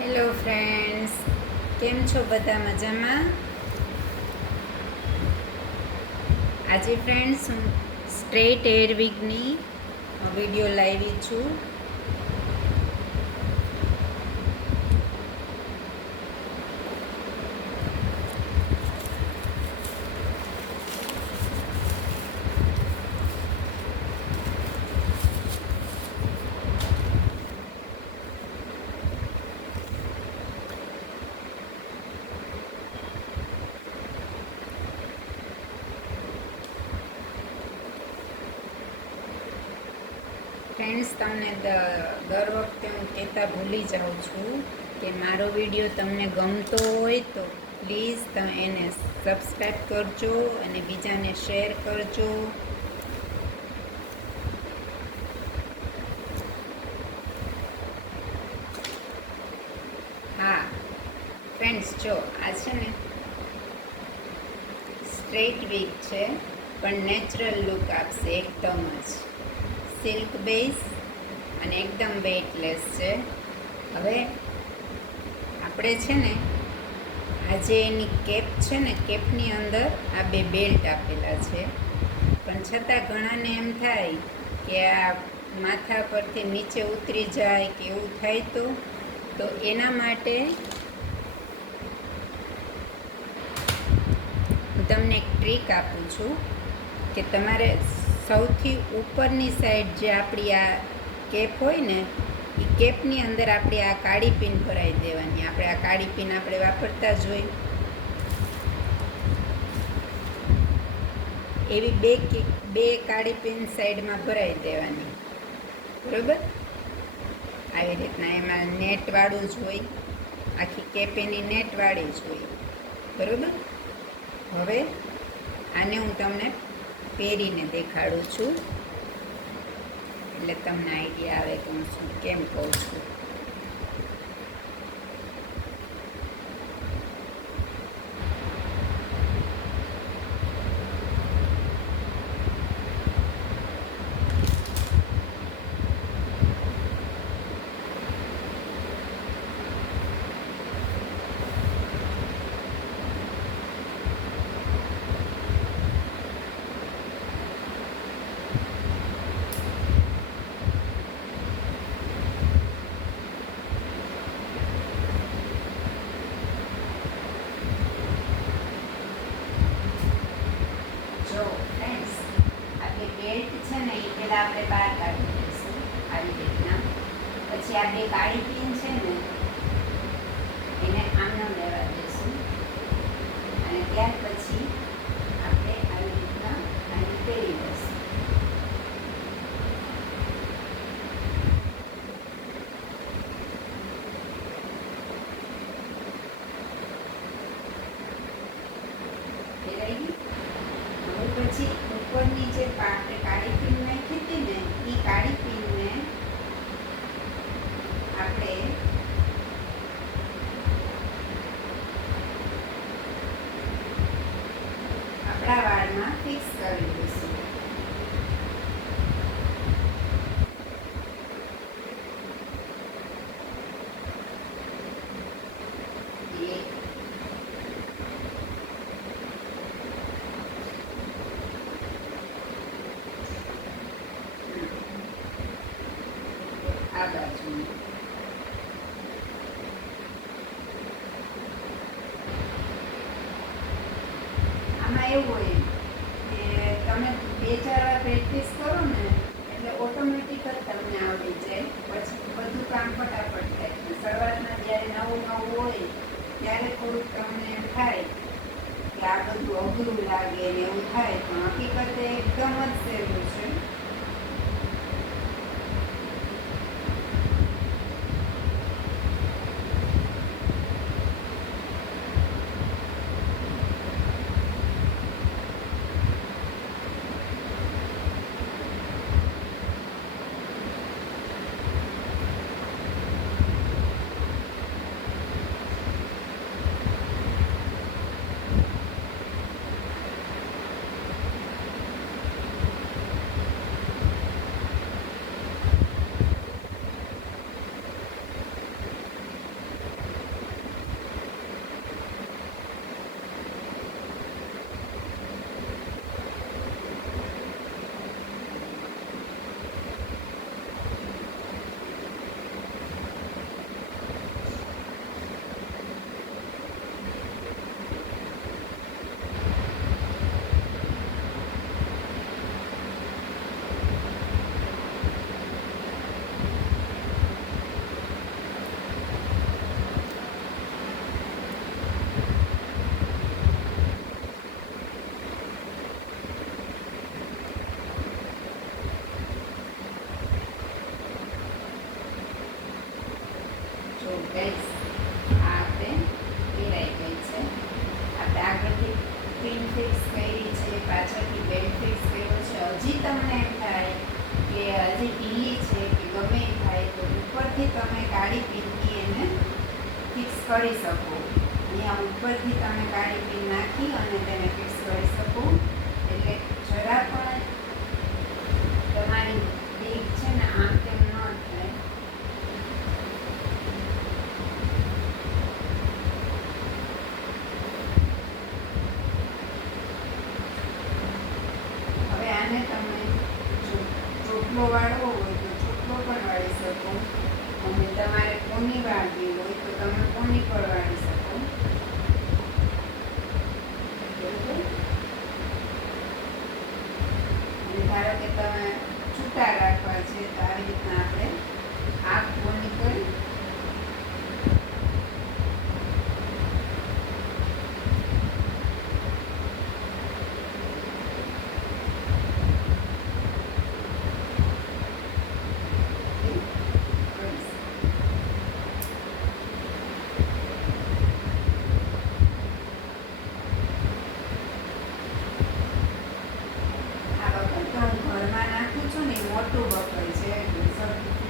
Hello friends, કેમ છો બધા મજામાં? આજે ફ્રેન્ડ્સ હું સ્ટ્રેટ હેર વિગની વિડીયો લાવી છું. ફ્રેન્ડ્સ, તમને દર વખતે હું કહેતા ભૂલી જાઉં છું કે મારો વિડીયો તમને ગમતો હોય તો પ્લીઝ તમે એને સબસ્ક્રાઈબ કરજો અને બીજાને શેર કરજો. હા ફ્રેન્ડ્સ, જો આ છે ને સ્ટ્રેટ વિગ છે, પણ નેચરલ લુક આપશે એકદમ જ. સિલ્ક બેઝ અને એકદમ વેઇટલેસ છે. હવે આપણે છે ને આજે એની કેપ છે ને, કેપની અંદર આ બે બેલ્ટ આપેલા છે, પણ છતાં ઘણાને એમ થાય કે આ માથા પરથી નીચે ઉતરી જાય કે એવું થાય તો એના માટે હું તમને એક ટ્રીક આપું છું કે તમારે સૌથી ઉપરની સાઈડ જે આપણી આ કેપ હોય ને, એ કેપની અંદર આપણે આ કાળી પિન ભરાઈ દેવાની. આપણે આ કાળી પિન આપણે વાપરતા જ હોય એવી બે કાળી પિન સાઈડમાં ભરાઈ દેવાની, બરાબર? આવી રીતના એમાં નેટવાળું જ હોય, આખી કેપ એની નેટવાળી જ હોય, બરાબર? હવે આને હું તમને પહેરીને દેખાડું છું એટલે તમને આઈડિયા આવે કે હું શું કેમ કહું છું. જો ફ્રેન્ડ્સ, આપણી બેલ્ટ છે ને એ પહેલાં આપણે બહાર કાઢી દઈશું આવી રીતના. પછી આ બે કાળી પિન છે ને એને આમનો લેવા દઈશું અને ત્યાર પછી આપણે આવી રીતના આને પહેરી દઈશું. પહેરાઈ ગઈ. હવે પછી ઉપરની જે આપણે કાળી પિન નાખી હતી ને, એ કાળી પિનને આપણે આપણા વાળમાં ફિક્સ કરી દઈશું. આ બાજુ આમાં એવું હોય કે તમે 2-4 વાર પ્રેક્ટિસ કરો ને એટલે ઓટોમેટિક જ તમને આવડી જાય. પછી બધું કામ ફટાફટ થાય. શરૂઆતમાં જ્યારે નવું હોય ત્યારે થોડુંક તમને એમ થાય કે આ બધું અઘરું લાગે ને એવું થાય, પણ હકીકતે એકદમ જ સહેલું છે. તો ગાઈસ આ આપણે પહેરાઈ ગઈ છે. આપણે આગળથી પિન ફિક્સ કરી છે, પાછળથી બેલ્ટ ફિક્સ કર્યો છે. હજી તમને એમ થાય કે હજી ઢીલી છે કે ગમે એમ થાય તો ઉપરથી તમે કાળી પિનથી એને ફિક્સ કરી શકો. અહીંયા ઉપરથી તમે કાળી પિન નાખી અને તેને ફિક્સ કરી શકો. એટલે જરા પણ તમારી બેગ છે ને આમ તેમ ન થાય. હવે આને તમે જો ચોટલો વાળવો હોય તો ચોટલો પણ વાળી શકો, અને તમારે કોની વાળવી હોય તો તમે કોની પણ વાળી શકો. બરોબર? અને ધારો કે તમે છૂટા રાખવા છે તો આવી રીતના આપણે આ કોની કરી ઘરમાં નાખું છું ને મોટું બકલ છે, સરખું